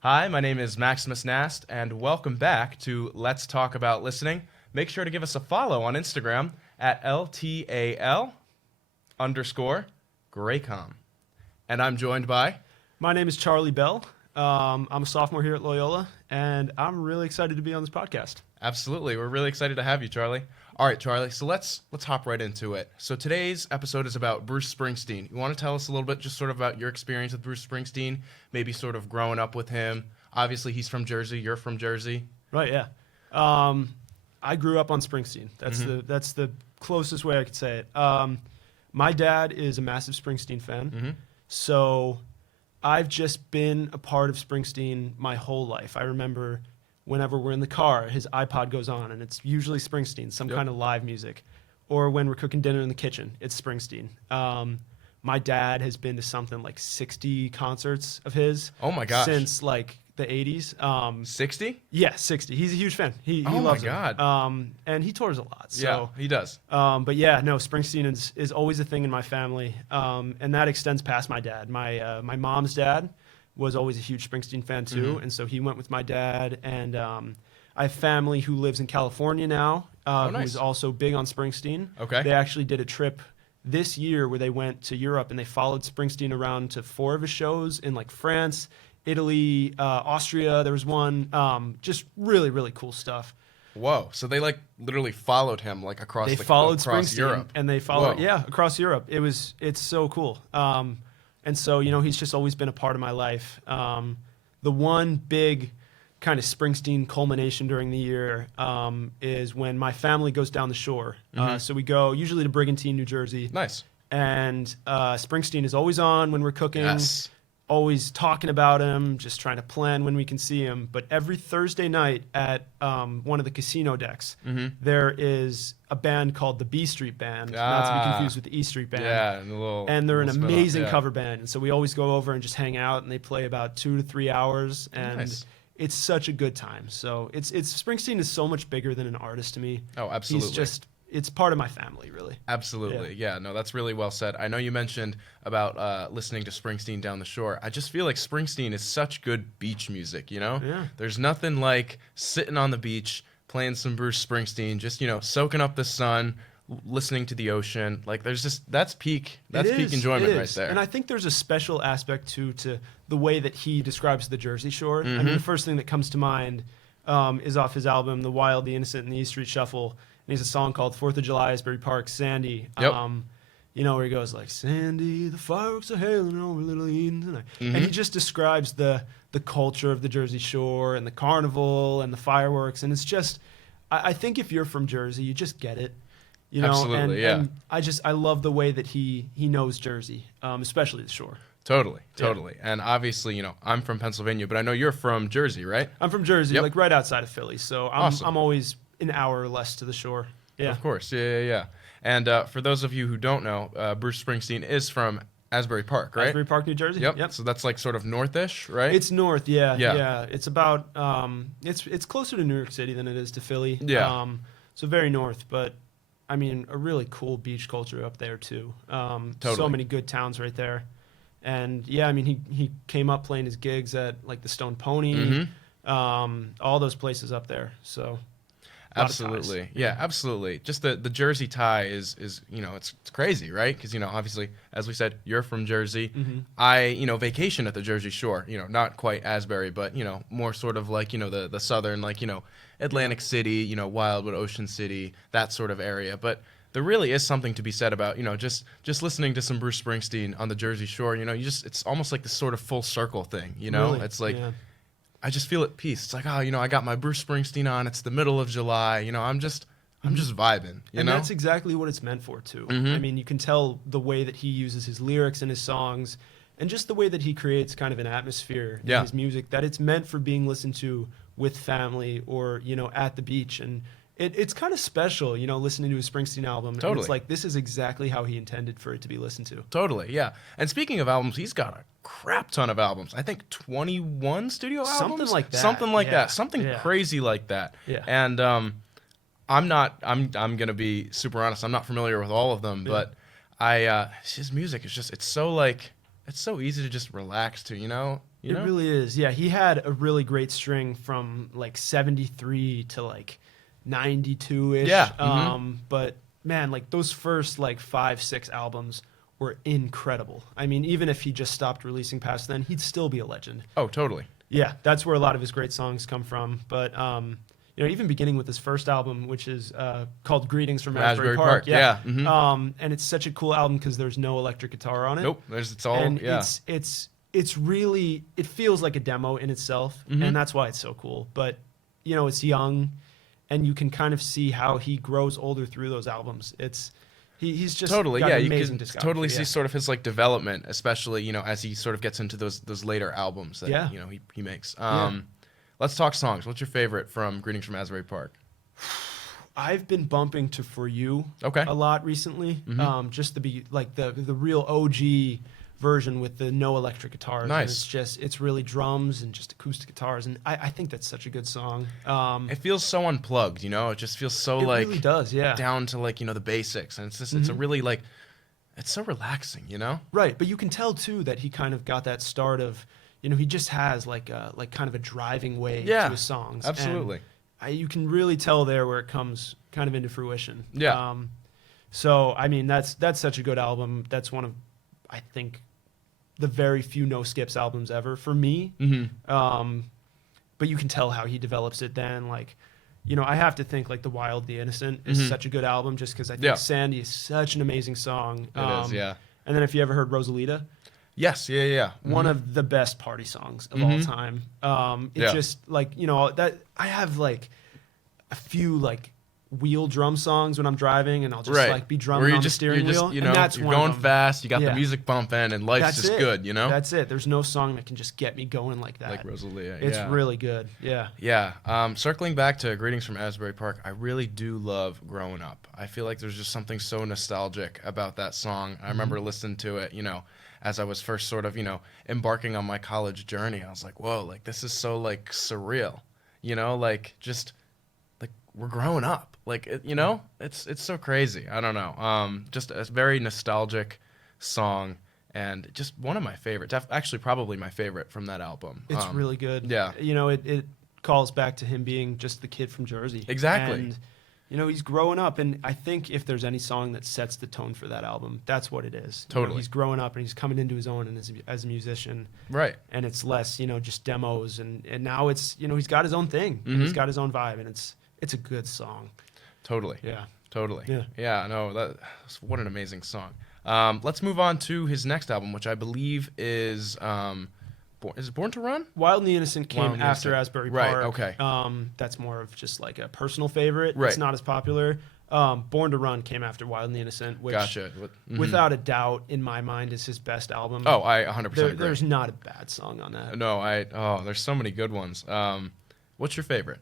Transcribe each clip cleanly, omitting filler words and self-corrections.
Hi, my name is Maximus Nast, and welcome back to Let's Talk About Listening. Make sure to give us a follow on Instagram at LTAL_Graycom. And I'm joined by... My name is Charlie Bell. I'm a sophomore here at Loyola, and I'm really excited to be on this podcast. Absolutely. We're really excited to have you, Charlie. All right, Charlie, so let's hop right into it. So today's episode is about Bruce Springsteen. You want to tell us a little bit just sort of about your experience with Bruce Springsteen, maybe sort of growing up with him? Obviously, he's from Jersey. You're from Jersey. Right, yeah. I grew up on Springsteen. That's the closest way I could say it. My dad is a massive Springsteen fan, so I've just been a part of Springsteen my whole life. I remember whenever we're in the car, his iPod goes on, and it's usually Springsteen, some kind of live music. Or when we're cooking dinner in the kitchen, it's Springsteen. My dad has been to something like 60 concerts of his. Oh, my gosh. Since, like, the 80s. 60? Yeah, 60. He's a huge fan. He Oh, loves my God. it. And he tours a lot. So, Yeah, he does. but yeah, no, Springsteen is always a thing in my family, and that extends past my dad. My mom's dad was always a huge Springsteen fan too, and so he went with my dad. And I have family who lives in California now, nice. who's also big on Springsteen. Okay. They actually did a trip this year where they went to Europe and they followed Springsteen around to 4 of his shows in like France, Italy, Austria. There was one, just really, really cool stuff. Whoa. So they like literally followed him like across followed across Springsteen Europe. and they followed, Whoa. across Europe. It's so cool. And so, he's just always been a part of my life. The one big kind of Springsteen culmination during the year is when my family goes down the shore. So we go usually to Brigantine, New Jersey. Nice. And Springsteen is always on when we're cooking. Yes. Always talking about him, just trying to plan when we can see him. But every Thursday night at one of the casino decks, there is a band called the B Street Band, not to be confused with the E Street Band. Yeah, and they're an little spin-off, amazing yeah. cover band. And so we always go over and just hang out, and they play about 2 to 3 hours, and Nice. it's such a good time. So it's Springsteen is so much bigger than an artist to me. Oh, absolutely. It's part of my family, really. Absolutely. Yeah, no, that's really well said. I know you mentioned about listening to Springsteen down the shore. I just feel like Springsteen is such good beach music, Yeah. There's nothing like sitting on the beach, playing some Bruce Springsteen, just, soaking up the sun, listening to the ocean. Like that's peak enjoyment right there. And I think there's a special aspect to the way that he describes the Jersey Shore. I mean, the first thing that comes to mind is off his album, The Wild, the Innocent, and the E Street Shuffle. And he has a song called 4th of July, Asbury Park, Sandy. Yep. Where he goes like, Sandy, the fireworks are hailing over Little Eden tonight. And he just describes the culture of the Jersey Shore and the carnival and the fireworks. And it's just, I think if you're from Jersey, you just get it. Absolutely, yeah. And I love the way that he knows Jersey, especially the shore. Totally. And obviously, I'm from Pennsylvania, but I know you're from Jersey, right? I'm from Jersey, Yep. like right outside of Philly. So Awesome. I'm always an hour or less to the shore. Yeah. Of course, yeah. And for those of you who don't know, Bruce Springsteen is from Asbury Park, right? Asbury Park, New Jersey. Yep. So that's like sort of northish, right? It's north, yeah. Yeah. It's about it's closer to New York City than it is to Philly. Yeah. So very north, but I mean a really cool beach culture up there too. Totally. So many good towns right there. And yeah, I mean he came up playing his gigs at like the Stone Pony, all those places up there. So absolutely, yeah, absolutely. Just the Jersey tie is it's crazy, right? Because obviously, as we said, you're from Jersey. I vacation at the Jersey Shore. Not quite Asbury, but more sort of like the southern Atlantic City, Wildwood, Ocean City, that sort of area. But there really is something to be said about just listening to some Bruce Springsteen on the Jersey Shore. It's almost like this sort of full circle thing. Really? It's like. Yeah. I just feel at peace. It's like, I got my Bruce Springsteen on. It's the middle of July. I'm just vibing. And that's exactly what it's meant for too. I mean, you can tell the way that he uses his lyrics and his songs, and just the way that he creates kind of an atmosphere in his music, that it's meant for being listened to with family or at the beach. And it's kind of special, listening to a Springsteen album. Totally. And it's like, this is exactly how he intended for it to be listened to. Totally, yeah. And speaking of albums, he's got a crap ton of albums. I think 21 studio albums? Something like that. Something like Yeah. that. Something Yeah. crazy like that. Yeah. And I'm going to be super honest. I'm not familiar with all of them, but his music is just, it's so easy to just relax to, You know? It really is. Yeah, he had a really great string from like 73 to like 92-ish. Yeah, But man, like those first like 5, 6 albums were incredible. I mean, even if he just stopped releasing past then, he'd still be a legend. Oh, totally. Yeah, that's where a lot of his great songs come from. But you know, even beginning with his first album, which is called "Greetings from Asbury Park." Yeah. And it's such a cool album because there's no electric guitar on it. Nope. It's all. And Yeah. it's really, it feels like a demo in itself, and that's why it's so cool. But you know, it's young, and you can kind of see how he grows older through those albums. He's just Totally, got yeah. an You amazing can discography, totally see yeah. sort of his like development, especially as he sort of gets into those later albums that Yeah. he makes. Yeah. Let's talk songs. What's your favorite from Greetings from Asbury Park? I've been bumping to "For You" Okay. a lot recently. Just to be like the real OG version with the no electric guitars. And Nice. it's really drums and just acoustic guitars, and I think that's such a good song. It feels so unplugged, It just feels so It like really does, yeah. down to like the basics, and it's just it's a really like it's so relaxing, Right, but you can tell too that he kind of got that start of, he just has like kind of a driving way Yeah, to his songs. absolutely. And you can really tell there where it comes kind of into fruition. Yeah. So I mean that's such a good album. That's one of, I think, the very few no skips albums ever for me. But you can tell how he develops it then. Like, I have to think like The Wild, the Innocent is such a good album just because I think Yeah. Sandy is such an amazing song. It is, yeah. And then if you ever heard Rosalita, Yes, yeah. one of the best party songs of all time. It Yeah. just like, that I have like a few like wheel drum songs when I'm driving, and I'll just Right. like be Where drumming on the steering you're just, wheel. And that's you're one of going them. fast, you got Yeah. the music bumping, and life's That's just it. good, That's it. There's no song that can just get me going like that. Like Rosalia, It's yeah. really good. Yeah. Yeah. Circling back to Greetings from Asbury Park, I really do love Growing Up. I feel like there's just something so nostalgic about that song. I remember listening to it, as I was first sort of, embarking on my college journey. I was like, whoa, like this is so like surreal, like just like we're growing up. Like, it's so crazy. I don't know. Just a very nostalgic song, and just one of my favorites. Actually, probably my favorite from that album. It's really good. yeah. It calls back to him being just the kid from Jersey. Exactly. And, he's growing up, and I think if there's any song that sets the tone for that album, that's what it is. Totally. He's growing up, and he's coming into his own and as a musician. Right. And it's less, just demos, and now it's, he's got his own thing. And he's got his own vibe, and it's a good song. Totally. Yeah. Totally. Yeah. Yeah. No. What an amazing song. Let's move on to his next album, which I believe is is it Born to Run? Wild and the Innocent came Wild and the after Innocent. Asbury Right, Park. okay. That's more of just like a personal favorite. Right. It's not as popular. Born to Run came after Wild and the Innocent, which Gotcha. without a doubt, in my mind, is his best album. Oh, I 100% agree. There's not a bad song on that. No, there's so many good ones. What's your favorite?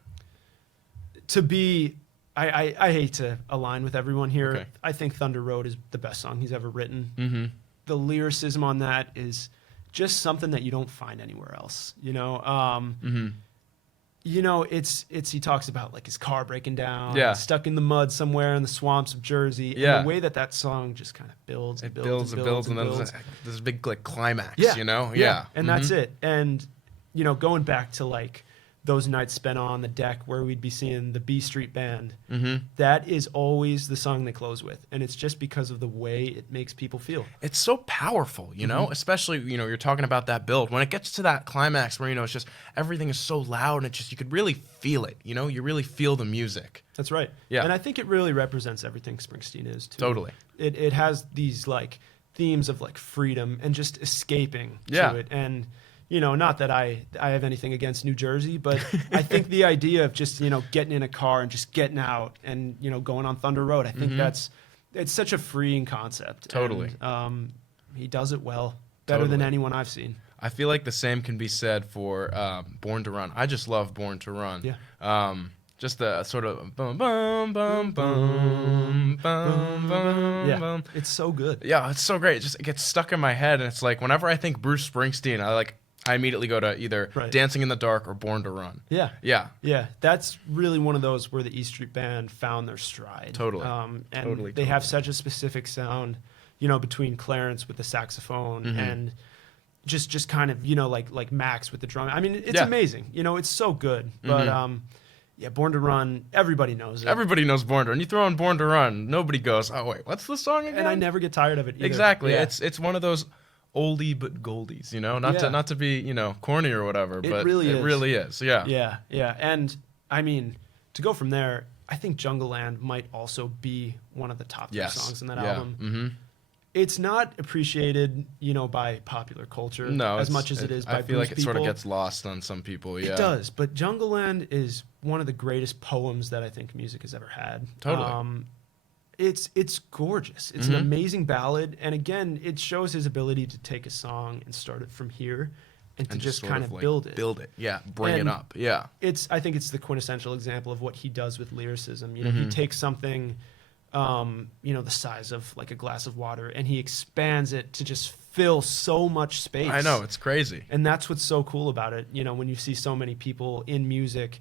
To be, I hate to align with everyone here. Okay. I think Thunder Road is the best song he's ever written. Mm-hmm. The lyricism on that is just something that you don't find anywhere else. It's he talks about like his car breaking down, Yeah. stuck in the mud somewhere in the swamps of Jersey. Yeah. And the way that song just kind of builds and It builds builds and builds, and then builds. there's this big like climax. Yeah. Yeah. And that's it. And going back to like those nights spent on the deck where we'd be seeing the B Street Band, that is always the song they close with, and it's just because of the way it makes people feel. It's so powerful, especially, you're talking about that build. When it gets to that climax where, it's just everything is so loud and it's just, you could really feel it, you really feel the music. That's right. Yeah. And I think it really represents everything Springsteen is, too. Totally. It has these, like, themes of, like, freedom and just escaping Yeah. to it. And, not that I have anything against New Jersey, but I think the idea of just, getting in a car and just getting out and, going on Thunder Road, I think it's such a freeing concept. Totally. And, he does it well, better than Totally. anyone I've seen. I feel like the same can be said for Born to Run. I just love Born to Run. Yeah. Just the sort of bum bum bum bum bum bum. Yeah, Bum. it's so good. Yeah, it's so great. It gets stuck in my head, and it's like whenever I think Bruce Springsteen, I immediately go to either Right. Dancing in the Dark or Born to Run. Yeah. Yeah. Yeah, that's really one of those where the E Street Band found their stride. Totally. And Totally, they have totally. such a specific sound, between Clarence with the saxophone and, just kind of, like Max with the drum. I mean, it's amazing. It's so good. But yeah, Born to Run, everybody knows it. Everybody knows Born to Run. You throw on Born to Run, nobody goes, oh wait, what's the song again? And I never get tired of it either. Exactly. Yeah. It's one of those oldie but goldies, not to be, corny or whatever, but it really is. Yeah. Yeah, yeah. And I mean, to go from there, I think Jungle Land might also be one of the top 3 songs in that album. Mm-hmm. It's not appreciated, by popular culture as much as it is by blues people. I feel like it sort of gets lost on some people, yeah. It does, but Jungle Land is one of the greatest poems that I think music has ever had. Totally. It's gorgeous. It's an amazing ballad, and again, it shows his ability to take a song and start it from here and to just kind of build it. Build it, yeah. Bring it up, yeah. I think it's the quintessential example of what he does with lyricism. He takes something the size of like a glass of water, and he expands it to just fill so much space. I know, it's crazy. And that's what's so cool about it. When you see so many people in music,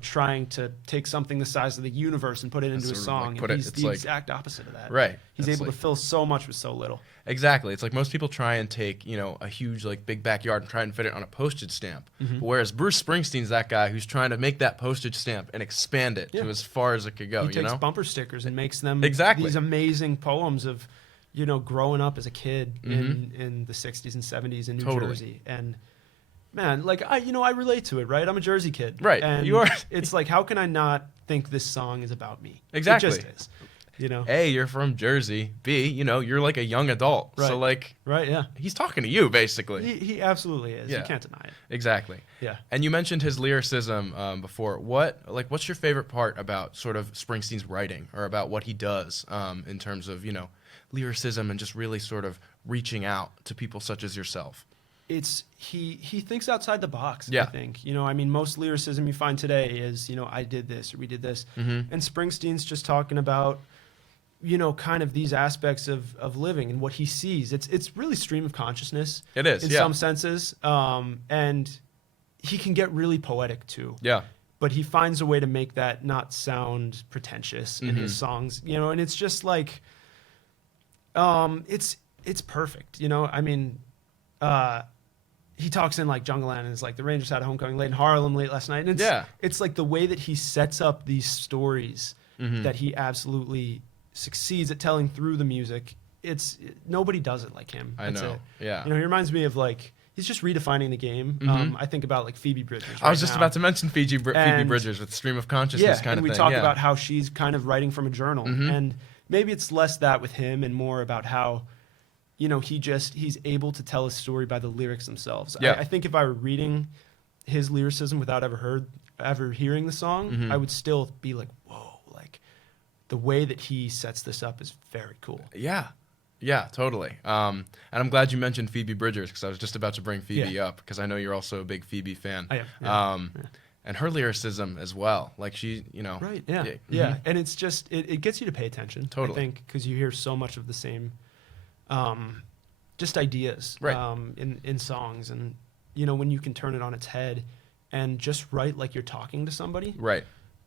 trying to take something the size of the universe and put it into a song. And he's the exact opposite of that. Right. He's able to fill so much with so little. Exactly. It's like most people try and take, a huge, like, big backyard and try and fit it on a postage stamp. Whereas Bruce Springsteen's that guy who's trying to make that postage stamp and expand it to as far as it could go, He takes bumper stickers and makes them Exactly. these amazing poems of, growing up as a kid in the 60s and 70s in New Jersey. And man, like I relate to it, right? I'm a Jersey kid. Right. And you are. It's like, how can I not think this song is about me? Exactly. It just is. A, you're from Jersey. B, you're like a young adult. Right. So like, right, yeah. He's talking to you basically. He absolutely is. Yeah. You can't deny it. Exactly. Yeah. And you mentioned his lyricism before. What's your favorite part about sort of Springsteen's writing, or about what he does in terms of, lyricism and just really sort of reaching out to people such as yourself? It's he thinks outside the box. Yeah. I think most lyricism you find today is I did this or we did this, and Springsteen's just talking about kind of these aspects of living and what he sees. It's really stream of consciousness. It is in some senses, and he can get really poetic too. Yeah. But he finds a way to make that not sound pretentious in his songs. And it's just like it's perfect. I mean. He talks in like Jungle Land and it's like the Rangers had a homecoming late in Harlem late last night. And it's like the way that he sets up these stories that he absolutely succeeds at telling through the music. Nobody does it like him. I know. Yeah. He reminds me of like, he's just redefining the game. I think about like Phoebe Bridgers. I was just about to mention Phoebe Bridgers with stream of consciousness kind of thing. And we talk about how she's kind of writing from a journal. And maybe it's less that with him and more about how, he's able to tell a story by the lyrics themselves. Yeah. I think if I were reading his lyricism without ever hearing the song, I would still be like, whoa, like the way that he sets this up is very cool. Yeah. Yeah, totally. And I'm glad you mentioned Phoebe Bridgers, because I was just about to bring Phoebe up, because I know you're also a big Phoebe fan. I am. And her lyricism as well. Like she, Right, yeah. Yeah. And it's just, it gets you to pay attention. Totally. I think, because you hear so much of the same just ideas in songs, and when you can turn it on its head and just write like you're talking to somebody, right?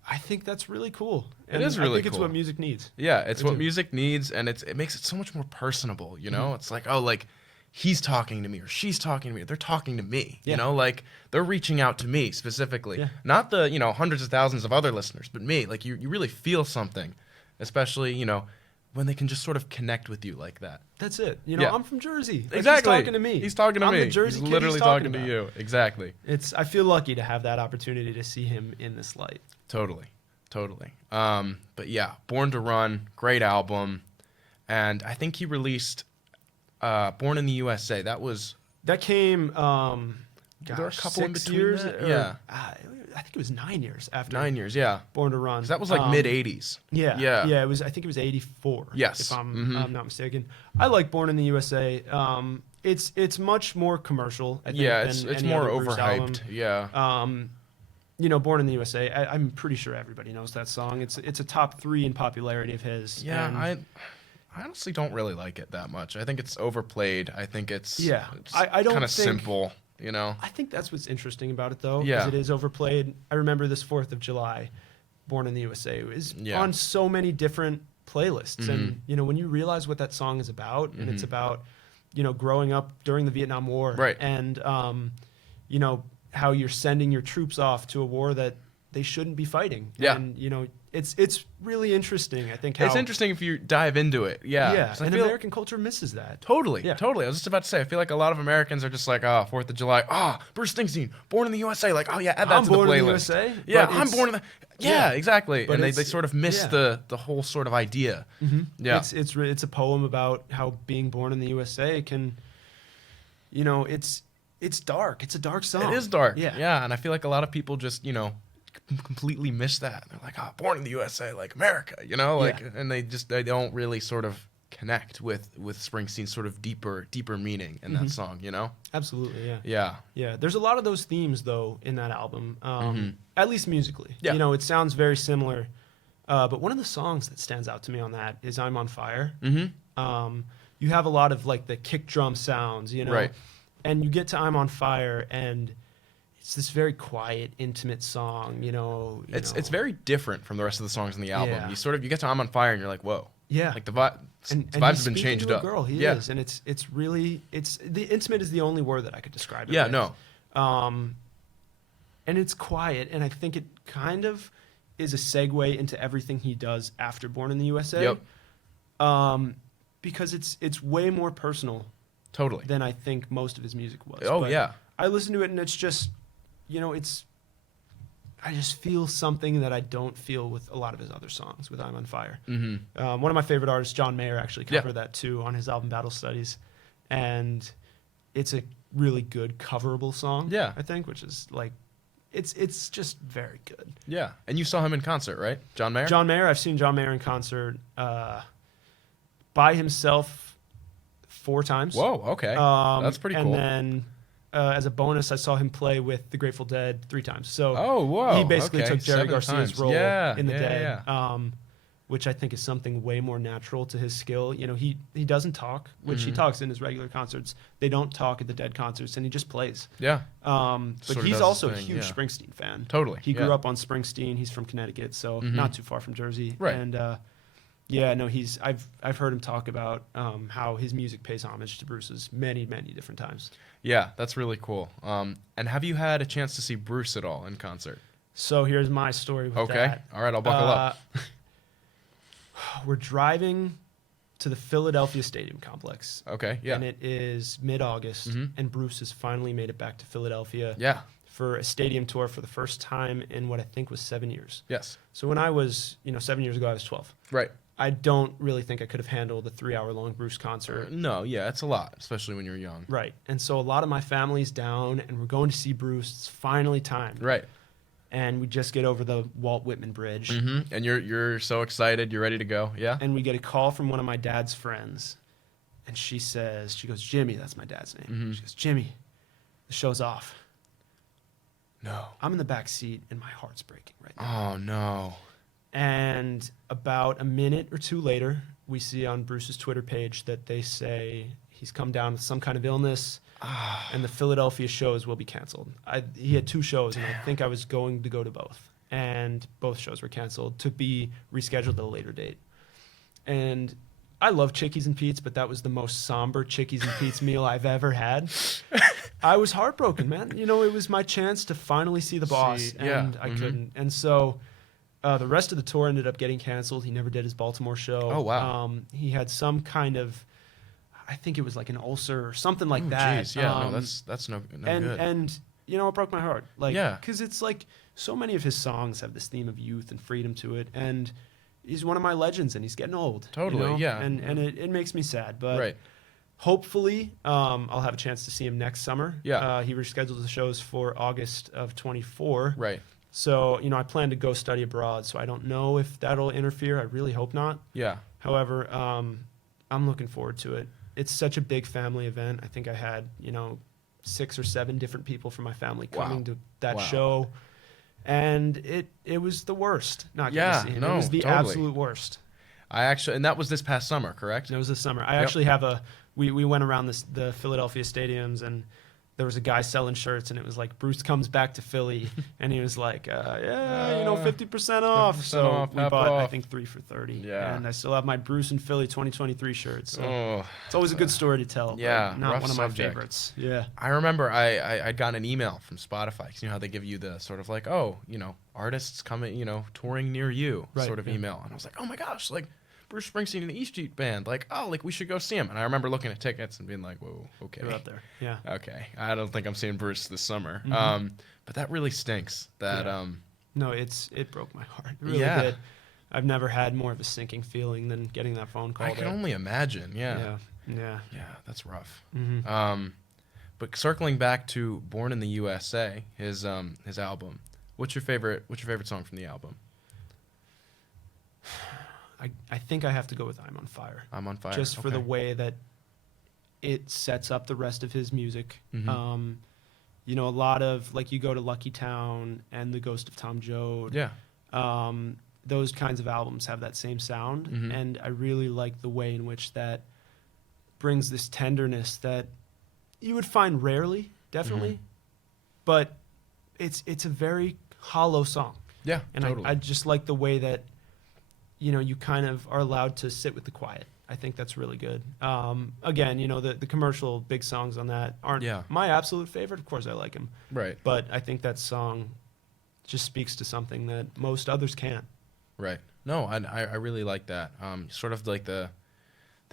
I think that's really cool. And it is really cool. I think it's what music needs. Yeah, it's what music needs, and it makes it so much more personable. It's like, oh, like he's talking to me or she's talking to me. They're talking to me. Like they're reaching out to me specifically, not the hundreds of thousands of other listeners, but me. Like you really feel something, especially when they can just sort of connect with you like that. That's it. I'm from Jersey. Like, exactly. He's talking to me. He's talking to I'm me. The Jersey he's kid literally he's talking to you. Exactly. I feel lucky to have that opportunity to see him in this light. Totally. But yeah, Born to Run, great album. And I think he released Born in the USA. That came there a couple 6 in between years. Yeah. I think it was 9 years after. 9 years, yeah. Born to Run. That was like mid '80s. Yeah. It was. I think it was '84. Yes. If I'm not mistaken. I like Born in the USA. It's much more commercial. I think, it's more overhyped. Yeah. Born in the USA. I'm pretty sure everybody knows that song. It's a top 3 in popularity of his. Yeah. I honestly don't really like it that much. I think it's overplayed. I think it's I don't kind of think, simple. I think that's what's interesting about it, though, Yeah. because it is overplayed. I remember this 4th of July, Born in the USA, is on so many different playlists. And, when you realize what that song is about, and it's about, growing up during the Vietnam War, Right. and how you're sending your troops off to a war that they shouldn't be fighting. Yeah. And it's really interesting. I think how It's interesting if you dive into it. Yeah. yeah, 'Cause I and feel- American culture misses that. Totally, Yeah. totally. I was just about to say, I feel like a lot of Americans are just like, oh, 4th of July, Bruce Springsteen, born in the USA. Like, oh yeah, add that I'm to the born in the playlist. USA, Yeah, but I'm it's- born in the. Yeah, yeah. exactly. But And they it's- sort of miss yeah. the whole sort of idea. Yeah. It's a poem about how being born in the USA can, it's dark. It's a dark song. It is dark. Yeah. Yeah. And I feel like a lot of people just, completely miss that. They're like, born in the USA, like America, and they don't really sort of connect with Springsteen's sort of deeper meaning in that song, Absolutely. Yeah. Yeah. Yeah. There's a lot of those themes though in that album, at least musically. Yeah. It sounds very similar. But one of the songs that stands out to me on that is "I'm on Fire." You have a lot of like the kick drum sounds, Right. and you get to "I'm on Fire" and it's this very quiet, intimate song. It's very different from the rest of the songs on the album. Yeah. You get to "I'm on Fire" and you're like, whoa. Yeah. Like the and vibes have he's been speaking changed to a up. girl. He Yeah. is, and it's really the intimate is the only word that I could describe it. Yeah. with. No. And it's quiet, and I think it kind of is a segue into everything he does after Born in the USA. Yep. Because it's way more personal Totally. than I think most of his music was. Oh, But yeah. I listen to it, and it's just, I just feel something that I don't feel with a lot of his other songs with "I'm on Fire." Mm-hmm. One of my favorite artists, John Mayer, actually Yeah. covered that too on his album Battle Studies, and it's a really good coverable song. Yeah. I think, which is like, it's just very good. Yeah. And you saw him in concert, right? John Mayer? John Mayer, I've seen John Mayer in concert by himself 4 times. Whoa, okay. That's pretty cool. And then as a bonus, I saw him play with the Grateful Dead 3 times. So Oh, whoa. he basically okay. took Jerry 7 Garcia's times. role Yeah, in the yeah, Dead, yeah. which I think is something way more natural to his skill. He doesn't talk, which he talks in his regular concerts. They don't talk at the Dead concerts, and he just plays. Yeah. But Sort of he's does also a his thing, huge yeah. Springsteen fan. Totally. He grew yeah. up on Springsteen. He's from Connecticut, so not too far from Jersey. Right. And I've heard him talk about how his music pays homage to Bruce's many, many different times. Yeah, that's really cool. And have you had a chance to see Bruce at all in concert? So here's my story with Okay. that. All right, I'll buckle up. We're driving to the Philadelphia Stadium complex. Okay, yeah. And it is mid-August, Mhm. and Bruce has finally made it back to Philadelphia Yeah. for a stadium tour for the first time in what I think was 7 years. Yes. So when I was, 7 years ago, I was 12. Right. I don't really think I could have handled a 3-hour-long Bruce concert. No, yeah, it's a lot, especially when you're young. Right. And so a lot of my family's down, and we're going to see Bruce. It's finally time. Right. And we just get over the Walt Whitman Bridge. Mm-hmm. And you're so excited, you're ready to go. Yeah. And we get a call from one of my dad's friends. And she goes, Jimmy, that's my dad's name. Mhm. She goes, Jimmy, the show's off. No. I'm in the back seat, and my heart's breaking right now. Oh no. And about a minute or 2 later, we see on Bruce's Twitter page that they say he's come down with some kind of illness, and the Philadelphia shows will be canceled. He had 2 shows, and I think I was going to go to both. And both shows were canceled to be rescheduled at a later date. And I love Chickies and Pete's, but that was the most somber Chickies and Pete's meal I've ever had. I was heartbroken, man. It was my chance to finally see the boss, yeah. and I couldn't. And so the rest of the tour ended up getting canceled. He never did his Baltimore show. Oh, wow. He had some kind of, I think it was like an ulcer or something like Ooh, that. Jeez, yeah, no, that's no good. And it broke my heart. Like, Yeah. because it's like so many of his songs have this theme of youth and freedom to it, and he's one of my legends, and he's getting old. Totally, yeah. And it makes me sad, but Right. hopefully I'll have a chance to see him next summer. Yeah. He rescheduled the shows for August of 24. Right. So, I plan to go study abroad, so I don't know if that'll interfere. I really hope not. Yeah. However, I'm looking forward to it. It's such a big family event. I think I had, 6 or 7 different people from my family coming to that Wow. show. And it was the worst. Not Yeah, getting to see him. no, It was the totally. absolute worst. And that was this past summer, correct? And it was this summer. I Yep. actually have we went around the Philadelphia stadiums, and there was a guy selling shirts, and it was like, Bruce comes back to Philly, and he was like, 50% off. 50% So off, we half bought, I off. think, 3 for $30. Yeah. And I still have my Bruce and Philly 2023 shirt. So Oh, it's always a good story to tell. yeah, but not rough one of subject. my favorites. Yeah. I remember I'd gotten an email from Spotify, 'cause you know how they give you the sort of like, oh, artists coming, touring near you Right, sort of yeah. email. And I was like, oh my gosh, like Bruce Springsteen and the East Street Band, like, oh, like we should go see him. And I remember looking at tickets and being like, whoa, okay. You're up there. Yeah. Okay, I don't think I'm seeing Bruce this summer. Mhm. But that really stinks. That Yeah. No, it broke my heart. It really Yeah. did. I've never had more of a sinking feeling than getting that phone call. I can there. only imagine. Yeah. Yeah. Yeah, that's rough. hmm But circling back to Born in the USA, his album. What's your favorite song from the album? I think I have to go with I'm on Fire. I'm on Fire. Just for the Okay. way that it sets up the rest of his music. Mhm. A lot of, like, you go to Lucky Town and The Ghost of Tom Joad. Yeah. Those kinds of albums have that same sound. Mhm. And I really like the way in which that brings this tenderness that you would find rarely, definitely. Mm-hmm. But it's a very hollow song. Yeah. And totally. I just like the way that, you kind of are allowed to sit with the quiet. I think that's really good. Again, the commercial big songs on that aren't Yeah. my absolute favorite. Of course, I like them. Right. But I think that song just speaks to something that most others can't. Right. No, I really like that. Sort of like the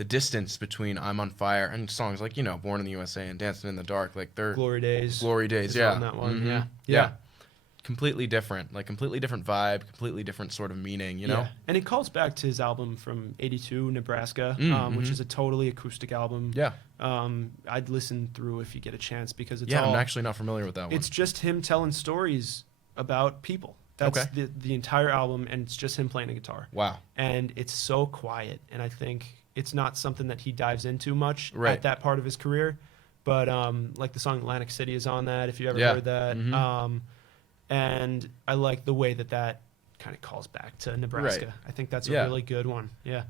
distance between I'm on Fire and songs like, Born in the USA and Dancing in the Dark, like they're Glory Days. Glory Days, is yeah. on that one. Mhm. Yeah. Yeah. Completely different, like completely different vibe, completely different sort of meaning, you know? Yeah. And it calls back to his album from '82, Nebraska, which is a totally acoustic album. Yeah. I'd listen through if you get a chance, because it's Yeah, all, I'm actually not familiar with that one. it's just him telling stories about people. That's Okay. the entire album, and it's just him playing a guitar. Wow. And it's so quiet, and I think it's not something that he dives into much Right. at that part of his career. But like the song Atlantic City is on that, if you ever Yeah. heard that. Mhm. And I like the way that kind of calls back to Nebraska. Right. I think that's a Yeah. really good one. Yeah.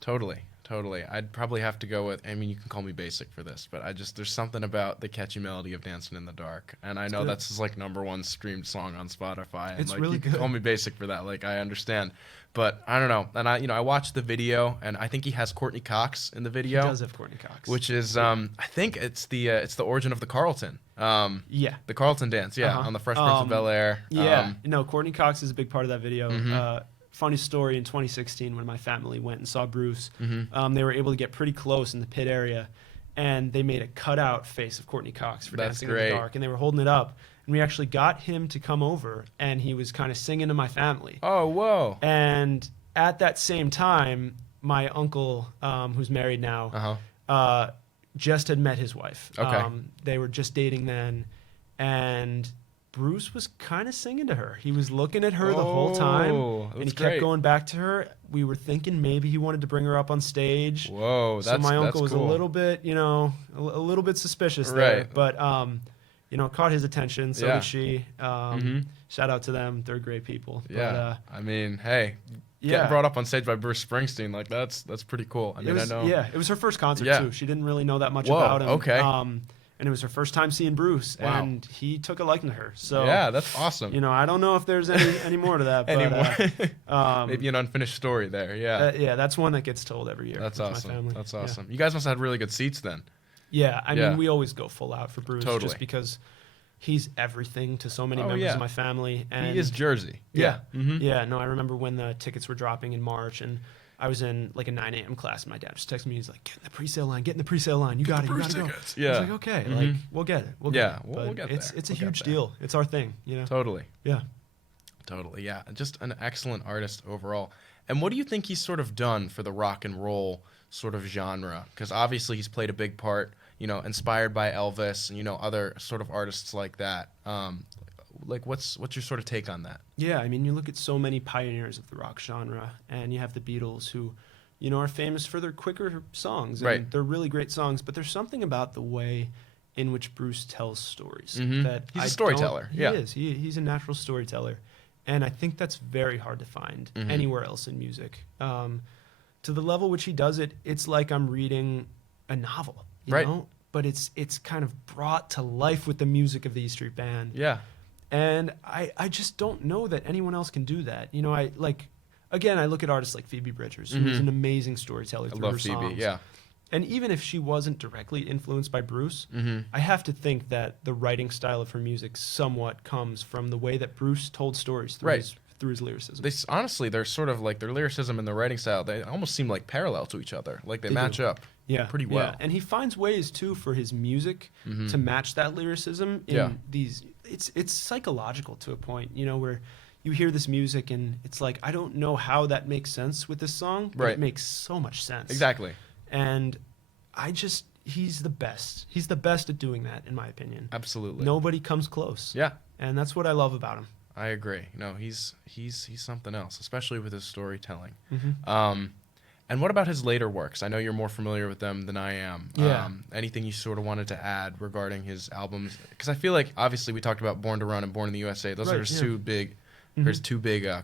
Totally. I'd probably have to go with, I mean, you can call me basic for this, but there's something about the catchy melody of Dancing in the Dark. And I know good. that's his like #1 streamed song on Spotify. And It's like, really you can good. call me basic for that. Like, I understand. But I don't know. And I watched the video, and I think he has Courtney Cox in the He video. does have Courtney Cox. Which is, I think it's the origin of the Carlton. Yeah. The Carlton dance, yeah, Uh-huh. on the Fresh Prince of Bel-Air. Yeah. Courtney Cox is a big part of that video. Mhm. Funny story, in 2016, when my family went and saw Bruce, Mhm. they were able to get pretty close in the pit area, and they made a cutout face of Courtney Cox for That's Dancing in great. the Dark, and they were holding it up. And we actually got him to come over, and he was kind of singing to my family. Oh, whoa. And at that same time, my uncle, who's married now, Uh-huh. just had met his wife. Okay. They were just dating then, and Bruce was kind of singing to her. He was looking at her the whole time, Oh, and he that's kept great. going back to her. We were thinking maybe he wanted to bring her up on stage. Whoa, So my uncle was cool. a little bit, a little bit suspicious Right. there, but caught his attention. So Yeah. did she. Mhm. Shout out to them; they're great people. Yeah. But, I mean, hey, yeah. getting brought up on stage by Bruce Springsteen, like that's pretty cool. I mean, it was, I know. Yeah, it was her first concert Yeah. too. She didn't really know that much Whoa, about him. okay. And it was her first time seeing Bruce, Wow. and he took a liking to her. So Yeah, that's awesome. I don't know if there's any more to that. But, Anymore. Maybe an unfinished story there. Yeah. yeah, that's one that gets told every year. That's with awesome. My family. That's Yeah. awesome. You guys must have had really good seats then. Yeah, I Yeah. mean, we always go full out for Bruce, Totally. just because he's everything to so many Oh, members yeah. of my family. And He is Jersey. Yeah. Mhm. Yeah, no, I remember when the tickets were dropping in March, and I was in like a 9 a.m. class, and my dad just texted me. He's like, "Get in the pre-sale line. Get in the pre-sale line. You got it. You got to go." tickets. I Yeah. was like, "Okay, Mhm. like we'll get it. We'll Yeah, get it." we'll But get it's there. it's a We'll get huge there. deal. It's our thing, Totally. Yeah. Totally. Yeah. Just an excellent artist overall. And what do you think he's sort of done for the rock and roll sort of genre? Because obviously he's played a big part, inspired by Elvis and, other sort of artists like that. Like what's your sort of take on that? Yeah, I mean, you look at so many pioneers of the rock genre, and you have the Beatles, who, are famous for their quicker songs. And Right. they're really great songs, but there's something about the way in which Bruce tells stories Mhm. that He's a I storyteller, don't- He yeah. is. He's a natural storyteller, and I think that's very hard to find Mhm. anywhere else in music. To the level which he does it, it's like I'm reading a novel. You Right. know? but it's kind of brought to life with the music of the E Street Band. Yeah. And I just don't know that anyone else can do that. You know, I look at artists like Phoebe Bridgers, who's an amazing storyteller through her songs. Phoebe, yeah. And even if she wasn't directly influenced by Bruce, I have to think that the writing style of her music somewhat comes from the way that Bruce told stories through his lyricism. Honestly, they're sort of like their lyricism and their writing style, they almost seem like parallel to each other. Like they match up pretty well. Yeah. And he finds ways, too, for his music to match that lyricism in these... It's psychological to a point, you know, where you hear this music and it's like, I don't know how that makes sense with this song, but it makes so much sense. Exactly. And he's the best. He's the best at doing that, in my opinion. Absolutely. Nobody comes close. Yeah. And that's what I love about him. I agree. No, he's something else, especially with his storytelling. And what about his later works? I know you're more familiar with them than I am. Yeah. Anything you sort of wanted to add regarding his albums? Because I feel like, obviously, we talked about Born to Run and Born in the USA. Those are his two big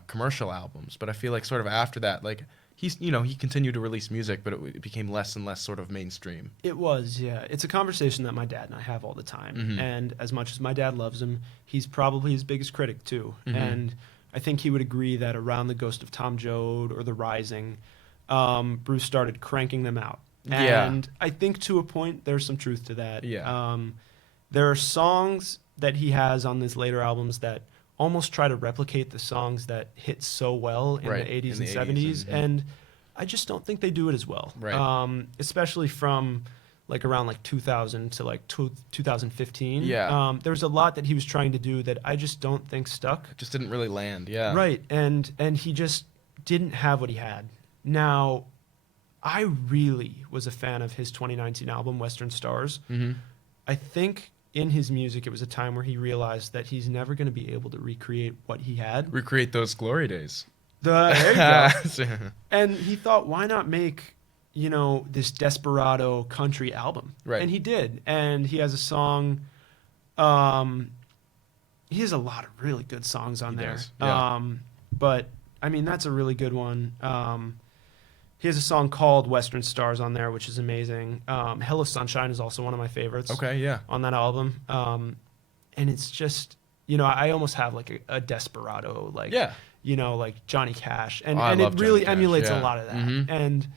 commercial albums. But I feel like sort of after that, like, he continued to release music, but it became less and less sort of mainstream. It was, yeah. It's a conversation that my dad and I have all the time. And as much as my dad loves him, he's probably his biggest critic, too. And I think he would agree that around The Ghost of Tom Joad or The Rising, Bruce started cranking them out. And I think to a point, there's some truth to that. Yeah. There are songs that he has on his later albums that almost try to replicate the songs that hit so well in the 80s and 70s. And I just don't think they do it as well. Right. Especially from like around like 2000 to like 2015. Yeah. There's a lot that he was trying to do that I just don't think stuck. It just didn't really land. Yeah. Right. And he just didn't have what he had. Now, I really was a fan of his 2019 album, Western Stars. I think in his music, it was a time where he realized that he's never going to be able to recreate what he had. Recreate those glory days. There you go. And he thought, why not make, this desperado country album? Right. And he did. And he has a song. He has a lot of really good songs on there. Does. Yeah. But, I mean, that's a really good one. He has a song called Western Stars on there, which is amazing. Hello Sunshine is also one of my favorites. Okay, yeah. On that album. And it's just, I almost have like a desperado, like, like Johnny Cash. And it really emulates a lot of that. And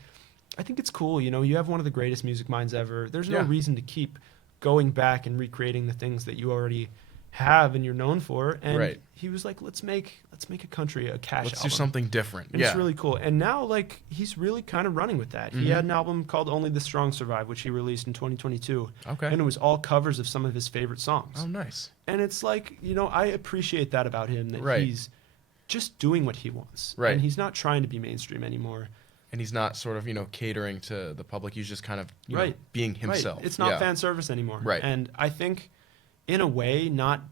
I think it's cool. You have one of the greatest music minds ever. There's no reason to keep going back and recreating the things that you already have and you're known for. And he was like, let's make a country, a Cash album. Let's do something different. And it's really cool. And now, like, he's really kind of running with that. He had an album called Only the Strong Survive, which he released in 2022. Okay. And it was all covers of some of his favorite songs. Oh, nice. And it's like, I appreciate that about him, that he's just doing what he wants. Right. And he's not trying to be mainstream anymore. And he's not sort of, catering to the public. He's just kind of, being himself. Right. It's not fan service anymore. Right. And I think, in a way, not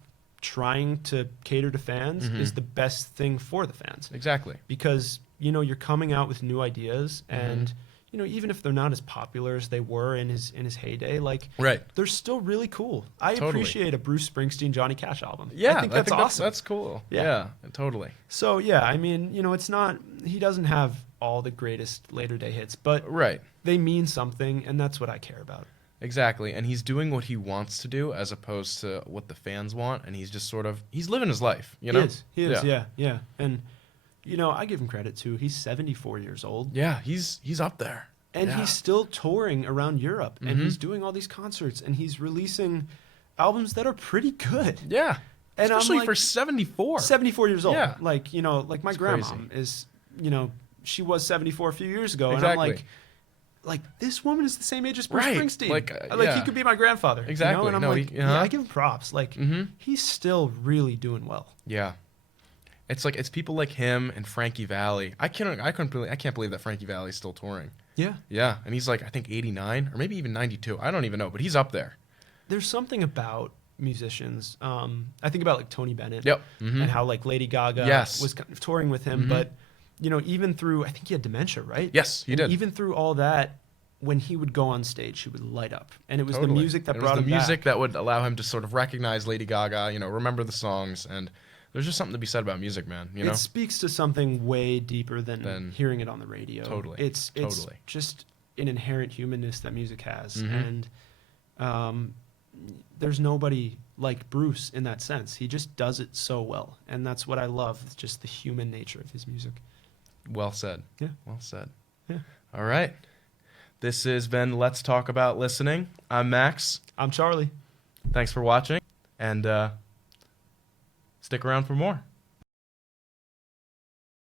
trying to cater to fans is the best thing for the fans. Exactly. Because, you're coming out with new ideas and, even if they're not as popular as they were in his heyday, like, they're still really cool. I appreciate a Bruce Springsteen, Johnny Cash album. Yeah, I think that's awesome. That's cool. Yeah, totally. So, yeah, I mean, it's not, he doesn't have all the greatest later day hits, but they mean something, and that's what I care about. Exactly, and he's doing what he wants to do as opposed to what the fans want, and he's just sort of, he's living his life, He is, yeah. And, I give him credit, too. He's 74 years old. Yeah, he's up there. And he's still touring around Europe, and he's doing all these concerts, and he's releasing albums that are pretty good. Yeah, and especially for 74. 74 years old. Yeah. Like, like my grandma is, she was 74 a few years ago, Exactly. and I'm like, this woman is the same age as Bruce Right. Springsteen. Like, he could be my grandfather. Exactly. And I'm No, I give him props. Like, he's still really doing well. Yeah. It's people like him and Frankie Valli. I can't believe that Frankie Valli is still touring. Yeah. Yeah, and he's like, I think 89 or maybe even 92. I don't even know, but he's up there. There's something about musicians. I think about like Tony Bennett. Yep. And how like Lady Gaga was kind of touring with him, but even through, I think he had dementia, right? Yes, he did. Even through all that, when he would go on stage, he would light up, and it was the music that brought him back. It was the music that would allow him to sort of recognize Lady Gaga, remember the songs, and there's just something to be said about music, man. It speaks to something way deeper than hearing it on the radio. Totally. It's just an inherent humanness that music has, and There's nobody like Bruce in that sense. He just does it so well, and that's what I love. Just the human nature of his music. Well said. Yeah. Well said. Yeah. All right. This has been Let's Talk About Listening. I'm Max. I'm Charlie. Thanks for watching, and stick around for more.